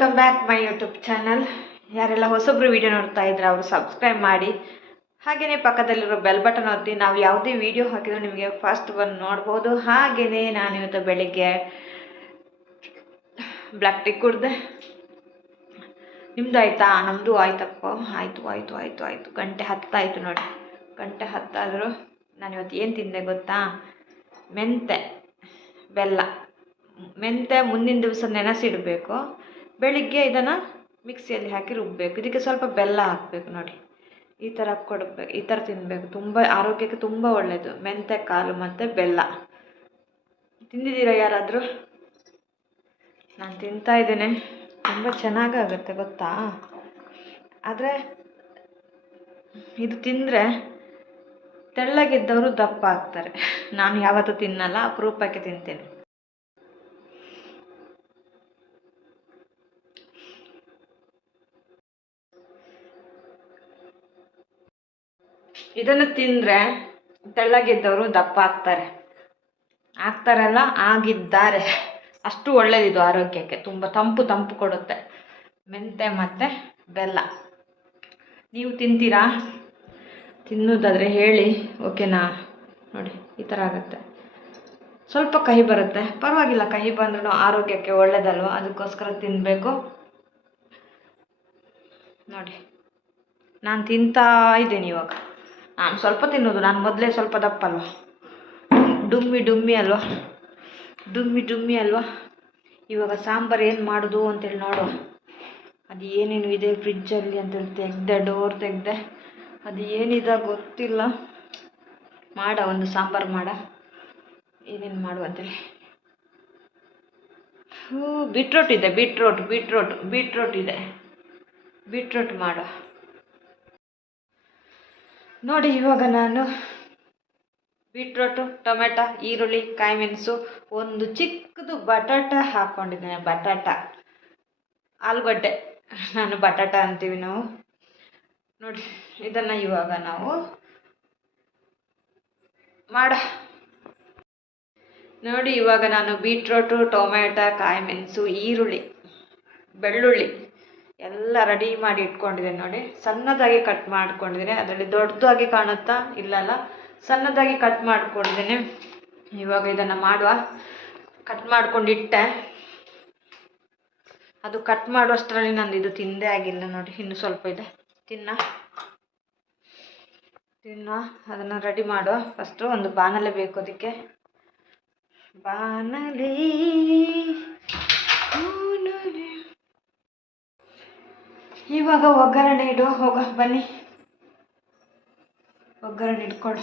Welcome back my YouTube channel ಯಾರೆಲ್ಲ ಹೊಸೊಬ್ರು video ನೋಡ್ತಾ ಇದ್ರೆ ಅವರು ಸಬ್ಸ್ಕ್ರೈಬ್ ಮಾಡಿ. ಹಾಗೆಯೇ ಪಕ್ಕದಲ್ಲಿರೋ ಬೆಲ್ ಬಟನ್ ಒತ್ತಿ, ನಾವು ಯಾವುದೇ ವಿಡಿಯೋ ಹಾಕಿದ್ರು ನಿಮಗೆ ಫಸ್ಟ್ ಬಂದು ನೋಡ್ಬೋದು. ಹಾಗೆಯೇ ನಾನು ಇವತ್ತು ಬೆಳಿಗ್ಗೆ ಬ್ಲ್ಯಾಕ್ ಟೀ ಕುಡ್ದೆ. ನಿಮ್ಮದು ಆಯ್ತಾ? ನಮ್ಮದು ಆಯ್ತಪ್ಪ. ಆಯಿತು ಆಯಿತು ಆಯಿತು ಆಯಿತು. ಗಂಟೆ ಹತ್ತಾಯಿತು ನೋಡಿ. ಗಂಟೆ ಹತ್ತಾದರೂ ನಾನು ಇವತ್ತು ಏನು ತಿಂದೆ ಗೊತ್ತಾ? ಮೆಂತೆ ಬೆಲ್ಲ. ಮೆಂತೆ ಮುಂದಿನ ದಿವಸ ನೆನೆಸಿಡಬೇಕು. ಬೆಳಿಗ್ಗೆ ಇದನ್ನು ಮಿಕ್ಸಿಯಲ್ಲಿ ಹಾಕಿ ರುಬ್ಬಬೇಕು ಇದಕ್ಕೆ ಸ್ವಲ್ಪ ಬೆಲ್ಲ ಹಾಕಬೇಕು ನೋಡಿ ಈ ಥರ ಕೊಡಬೇಕು ಈ ಥರ ತಿನ್ನಬೇಕು ತುಂಬ ಆರೋಗ್ಯಕ್ಕೆ ತುಂಬ ಒಳ್ಳೆಯದು ಮೆಂತ್ಯ, ಕಾಳು ಮತ್ತು ಬೆಲ್ಲ. ತಿಂದಿದ್ದೀರಾ ಯಾರಾದರೂ? ನಾನು ತಿಂತಾ ಇದ್ದೇನೆ. ತುಂಬ ಚೆನ್ನಾಗಾಗುತ್ತೆ, ಗೊತ್ತಾ? ಆದರೆ ಇದು ತಿಂದರೆ ತೆಳ್ಳಗಿದ್ದವರು ದಪ್ಪ ಆಗ್ತಾರೆ. ನಾನು ಯಾವತ್ತೂ ತಿನ್ನಲ್ಲ, ಅಪರೂಪಕ್ಕೆ ತಿಂತೇನೆ. ಇದನ್ನು ತಿಂದರೆ ತೆಳ್ಳಗಿದ್ದವರು ದಪ್ಪ ಆಗ್ತಾರೆ. ಆಗ್ತಾರಲ್ಲ? ಆಗಿದ್ದಾರೆ. ಅಷ್ಟು ಒಳ್ಳೆಯದಿದು ಆರೋಗ್ಯಕ್ಕೆ. ತುಂಬ ತಂಪು ತಂಪು ಕೊಡುತ್ತೆ. ಮೆಂತೆ ಮತ್ತು ಬೆಲ್ಲ. ನೀವು ತಿಂತೀರಾ? ತಿನ್ನೋದಾದರೆ ಹೇಳಿ. ಓಕೆನಾ ನೋಡಿ, ಈ ಥರ ಆಗುತ್ತೆ. ಸ್ವಲ್ಪ ಕಹಿ ಬರುತ್ತೆ. ಪರವಾಗಿಲ್ಲ, ಕಹಿ ಬಂದ್ರೂ ಆರೋಗ್ಯಕ್ಕೆ ಒಳ್ಳೆಯದಲ್ವ ಅದಕ್ಕೋಸ್ಕರ ತಿನ್ನಬೇಕು ನೋಡಿ, ನಾನು ತಿಂತಾ ಇದ್ದೀನಿ ಇವಾಗ. ನಾನು ಸ್ವಲ್ಪ ತಿನ್ನೋದು, ನಾನು ಮೊದಲೇ ಸ್ವಲ್ಪ ದಪ್ಪ ಅಲ್ವಾ ಡುಮ್ಮಿ ಡುಮ್ಮಿ ಅಲ್ವಾ? ಡುಮ್ಮಿ ಡುಮ್ಮಿ ಅಲ್ವಾ? ಇವಾಗ ಸಾಂಬಾರು ಏನು ಮಾಡೋದು ಅಂತೇಳಿ ನೋಡುವ ಅದು ಏನೇನು ಇದೆ ಫ್ರಿಜ್ಜಲ್ಲಿ ಅಂತೇಳಿ ತೆಗ್ದೆ, ಡೋರ್ ತೆಗ್ದೆ. ಅದು ಏನಿದೆ ಗೊತ್ತಿಲ್ಲ. ಮಾಡ, ಒಂದು ಸಾಂಬಾರು ಮಾಡ. ಏನೇನು ಮಾಡು ಅಂತೇಳಿ. ಹ್ಞೂ ಬೀಟ್ರೋಟ್ ಇದೆ, ಬೀಟ್ರೋಟ್ ಬೀಟ್ರೋಟ್ ಬೀಟ್ರೋಟ್ ಇದೆ. ಬೀಟ್ರೋಟ್ ಮಾಡು. ನೋಡಿ, ಇವಾಗ ನಾನು ಬೀಟ್ರೋಟು, ಟೊಮೆಟೊ, ಈರುಳ್ಳಿ ಕಾಯಿ ಮೆಣಸು ಒಂದು ಚಿಕ್ಕದು ಬಟಾಟ ಹಾಕ್ಕೊಂಡಿದ್ದೇನೆ ಬಟಾಟ. ಆಲೂಗಡ್ಡೆ. ನಾನು ಬಟಾಟ ಅಂತೀವಿ ನಾವು. ನೋಡಿ, ಇದನ್ನು ಇವಾಗ ನಾವು ಮಾಡ. ನೋಡಿ, ಇವಾಗ ನಾನು ಬೀಟ್ರೋಟು, ಟೊಮೆಟೊ ಕಾಯಿ ಮೆಣಸು ಈರುಳ್ಳಿ, ಬೆಳ್ಳುಳ್ಳಿ. ಎಲ್ಲ ರೆಡಿ ಮಾಡಿ ಇಟ್ಕೊಂಡಿದ್ದೇನೆ ನೋಡಿ. ಸಣ್ಣದಾಗಿ ಕಟ್ ಮಾಡ್ಕೊಂಡಿದ್ದೇನೆ. ಅದರಲ್ಲಿ ದೊಡ್ಡದಾಗಿ ಕಾಣುತ್ತಾ ಇಲ್ಲಲ್ಲ. ಸಣ್ಣದಾಗಿ ಕಟ್ ಮಾಡ್ಕೊಂಡಿದ್ದೇನೆ. ಇವಾಗ ಇದನ್ನು ಮಾಡುವ. ಕಟ್ ಮಾಡ್ಕೊಂಡಿಟ್ಟೆ ಅದು ಕಟ್ ಮಾಡುವಷ್ಟರಲ್ಲಿ ನಂದು ಇದು ತಿಂದೇ ಆಗಿಲ್ಲ ನೋಡಿ. ಇನ್ನು ಸ್ವಲ್ಪ ಇದೆ. ತಿನ್ನ. ತಿನ್ನ. ಅದನ್ನು ರೆಡಿ ಮಾಡುವ. ಫಸ್ಟು ಒಂದು ಬಾಣಲೆ ಬೇಕು ಅದಕ್ಕೆ. ಬಾಣಲೆ ಬಾಣಲೆ. ಇವಾಗ ಒಗ್ಗರಣೆ ಇಡು, ಹೋಗ, ಬನ್ನಿ. ಒಗ್ಗರಣೆ ಇಟ್ಕೊಡು.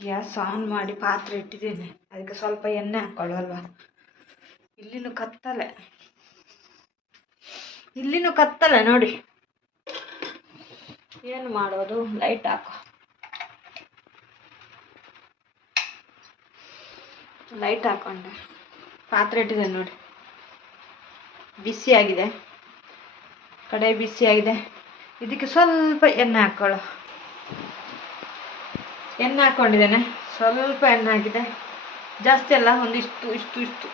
ಗ್ಯಾಸ್ ಆನ್ ಮಾಡಿ ಪಾತ್ರೆ ಇಟ್ಟಿದ್ದೀನಿ. ಅದಕ್ಕೆ ಸ್ವಲ್ಪ ಎಣ್ಣೆ ಹಾಕೊಳ್ಳೋ ಅಲ್ವಾ ಇಲ್ಲಿನೂ ಕತ್ತಲೆ. ಇಲ್ಲಿನೂ ಕತ್ತಲೆ, ನೋಡಿ. ಏನು ಮಾಡೋದು? ಲೈಟ್ ಹಾಕು. ಲೈಟ್ ಹಾಕೊಂಡೆ. ಪಾತ್ರೆ ಇಟ್ಟಿದ್ದೇನೆ ನೋಡಿ. ಬಿಸಿಯಾಗಿದೆ. ಕಡೆ ಬಿಸಿಯಾಗಿದೆ ಇದಕ್ಕೆ ಸ್ವಲ್ಪ ಎಣ್ಣೆ ಹಾಕ್ಕೊಳ್ಳು ಎಣ್ಣೆ ಹಾಕ್ಕೊಂಡಿದ್ದೇನೆ ಸ್ವಲ್ಪ ಎಣ್ಣೆ ಹಾಕಿದೆ. ಜಾಸ್ತಿ ಅಲ್ಲ, ಒಂದಿಷ್ಟು, ಇಷ್ಟು ಇಷ್ಟು.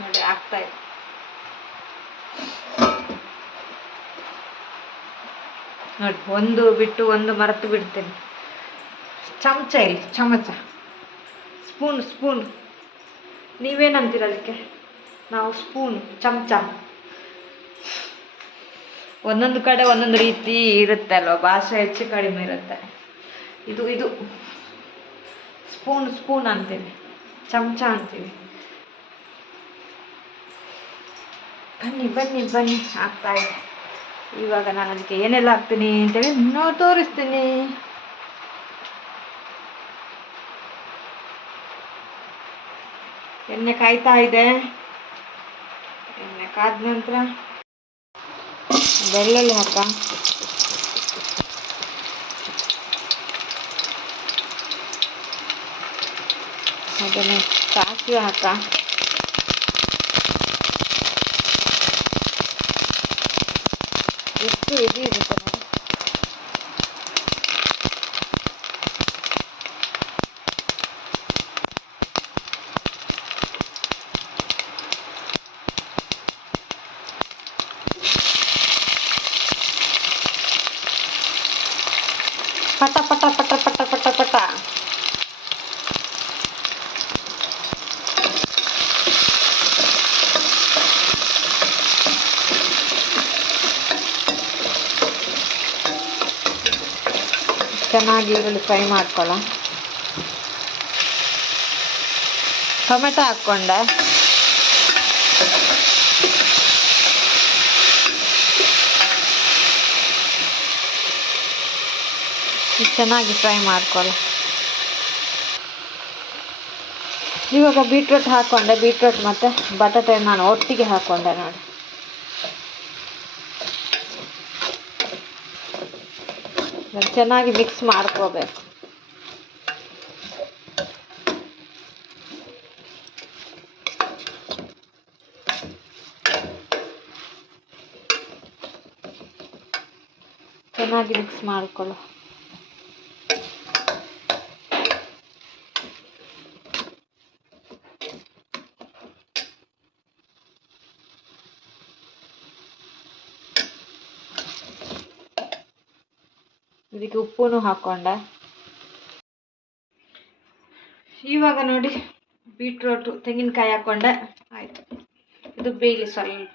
ನೋಡಿ, ಆಗ್ತಾ ಇದೆ. ನೋಡಿ, ಒಂದು ಬಿಟ್ಟು ಒಂದು ಮರೆತು ಬಿಡ್ತೇನೆ. ಚಮಚ ಇಲ್ಲಿ, ಚಮಚ. Spoon spoon. ನೀವೇನಂತೀರ ಅದಕ್ಕೆ? ನಾವು ಸ್ಪೂನ್ ಚಮಚ ಒಂದೊಂದು ಕಡೆ ಒಂದೊಂದು ರೀತಿ ಇರುತ್ತೆ ಅಲ್ವ? ಭಾಷೆ ಹೆಚ್ಚು ಕಡಿಮೆ ಇರುತ್ತೆ. ಇದು ಇದು. ಸ್ಪೂನ್ ಸ್ಪೂನ್ ಅಂತೀವಿ. ಚಮಚ ಅಂತೀವಿ. ಬನ್ನಿ ಬನ್ನಿ ಬನ್ನಿ. ಆಗ್ತಾ ಇದೆ. ಇವಾಗ ನಾನು ಅದಕ್ಕೆ ಏನೆಲ್ಲ ಹಾಕ್ತೀನಿ ಅಂತೇಳಿ ಇನ್ನೂ ತೋರಿಸ್ತೀನಿ. ಎಣ್ಣೆ ಕಾಯ್ತಾ ಇದೆ. ಕಾದ ನಂತರ ಬೆಳ್ಳುಳ್ಳಿ ಹಾಕ. ಅದನ್ನು ಸಾಸಿವೆ ಹಾಕ. ಎಷ್ಟು ಇದು ಇರುತ್ತೆ ನೋಡಿ ಚೆನ್ನಾಗಿ ಈರುಳ್ಳಿ ಫ್ರೈ ಮಾಡ್ಕೊಳ್ಳ ಟೊಮೆಟೊ ಹಾಕ್ಕೊಂಡೆ. ಚೆನ್ನಾಗಿ ಫ್ರೈ ಮಾಡ್ಕೊಳ್ಳ ಇವಾಗ ಬೀಟ್ರೋಟ್ ಹಾಕ್ಕೊಂಡೆ. ಬೀಟ್ರೋಟ್ ಮತ್ತು ಬಟಾಟೆ ನಾನು ಒಟ್ಟಿಗೆ ಹಾಕ್ಕೊಂಡೆ ನೋಡಿ. ಚೆನ್ನಾಗಿ ಮಿಕ್ಸ್ ಮಾಡ್ಕೋಬೇಕು. ಚೆನ್ನಾಗಿ ಮಿಕ್ಸ್ ಮಾಡ್ಕೊಳ್ಳು. ಇದಕ್ಕೆ ಉಪ್ಪೂ ಹಾಕೊಂಡೆ. ಇವಾಗ ನೋಡಿ ಬೀಟ್ರೋಟು, ತೆಂಗಿನಕಾಯಿ ಹಾಕೊಂಡೆ. ಆಯಿತು. ಇದು ಬೇಯಲಿ ಸ್ವಲ್ಪ.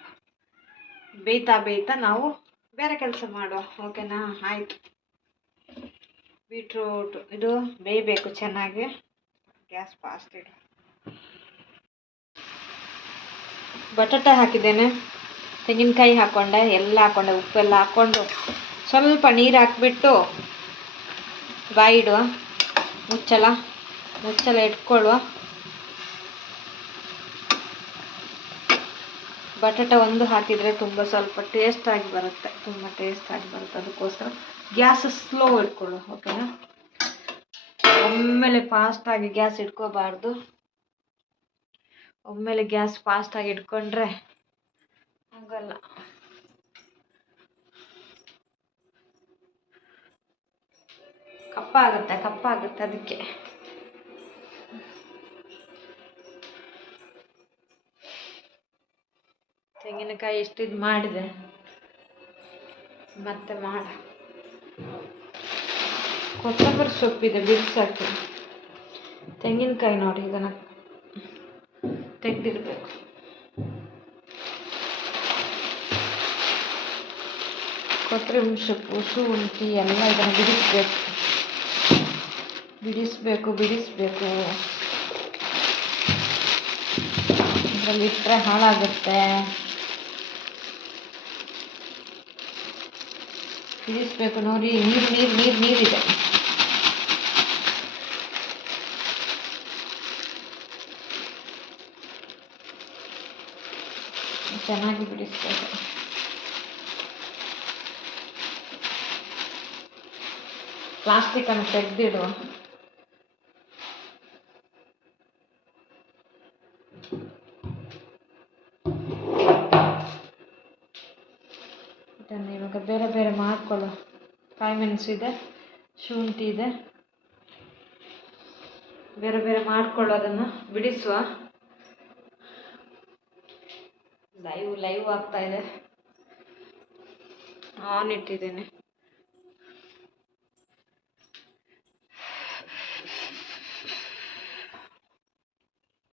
ಬೇಯ್ತಾ ಬೇಯ್ತಾ ನಾವು ಬೇರೆ ಕೆಲಸ ಮಾಡುವ. ಓಕೆನಾ? ಆಯಿತು. ಬೀಟ್ರೂಟ್, ಇದು ಬೇಯಬೇಕು ಚೆನ್ನಾಗಿ. ಗ್ಯಾಸ್ ಫಾಸ್ಟ್ ಇಡು. ಬಟಾಟೆ ಹಾಕಿದ್ದೇನೆ. ತೆಂಗಿನಕಾಯಿ ಹಾಕ್ಕೊಂಡೆ ಎಲ್ಲ ಹಾಕ್ಕೊಂಡೆ ಉಪ್ಪೆಲ್ಲ ಹಾಕ್ಕೊಂಡು ಸ್ವಲ್ಪ ನೀರು ಹಾಕ್ಬಿಟ್ಟು ಬಾಯಿಡುವ ಮುಚ್ಚಲ ಮುಚ್ಚಲ ಇಟ್ಕೊಳ್ಳುವ ಬಟಾಟ ಒಂದು ಹಾಕಿದರೆ ತುಂಬ ಸ್ವಲ್ಪ ಟೇಸ್ಟಾಗಿ ಬರುತ್ತೆ, ತುಂಬ ಟೇಸ್ಟಾಗಿ ಬರುತ್ತೆ ಅದಕ್ಕೋಸ್ಕರ. ಗ್ಯಾಸ್ ಸ್ಲೋ ಇಟ್ಕೊಳ್ಳು ಓಕೆನಾ ಒಮ್ಮೆಲೆ ಫಾಸ್ಟಾಗಿ ಗ್ಯಾಸ್ ಇಟ್ಕೋಬಾರ್ದು. ಒಮ್ಮೆಲೆ ಗ್ಯಾಸ್ ಫಾಸ್ಟಾಗಿ ಇಟ್ಕೊಂಡ್ರೆ ಆಗಲ್ಲ ಕಪ್ಪಾಗುತ್ತೆ ಕಪ್ಪಾಗುತ್ತೆ ಅದಕ್ಕೆ. ತೆಂಗಿನಕಾಯಿ ಎಷ್ಟು ಇದು ಮಾಡಿದೆ? ಮತ್ತೆ ಮಾಡ. ಕೊತ್ತಂಬರಿ ಸೊಪ್ಪಿದೆ ಬಿಡಿಸಾಕಿ ತೆಂಗಿನಕಾಯಿ ನೋಡಿ ಇದನ್ನು ತೆಗೆದಿರ್ಬೇಕು ಕೊತ್ತಂಬರಿ ಸೊಪ್ಪು ಶುಂಠಿ ಎಲ್ಲ ಇದನ್ನು ಬಿಡಿಸ್ಬೇಕು. ಬಿಡಿಸ್ಬೇಕು ಬಿಡಿಸ್ಬೇಕು. ಇದರಲ್ಲಿ ಇಟ್ಟರೆ ಹಾಳಾಗುತ್ತೆ. ಬಿಡಿಸ್ಬೇಕು ನೋಡಿ, ನೀರು ನೀರು ನೀರು, ನೀರಿದೆ. ಚೆನ್ನಾಗಿ ಬಿಡಿಸ್ಬೇಕು. ಪ್ಲಾಸ್ಟಿಕ್ಕನ್ನು ತೆಗೆದಿಡುವ ಇದನ್ನು ಇವಾಗ ಬೇರೆ ಬೇರೆ ಮಾಡ್ಕೊಳ್ಳೋ ಕಾಯಿ ಮೆಣಸು ಇದೆ, ಶುಂಠಿ ಇದೆ. ಬೇರೆ ಬೇರೆ ಮಾಡ್ಕೊಳ್ಳೋದನ್ನು ಬಿಡಿಸುವ. ಲೈವ್ ಲೈವ್ ಆಗ್ತಾ ಇದೆ. ಆನ್ ಇಟ್ಟಿದ್ದೇನೆ.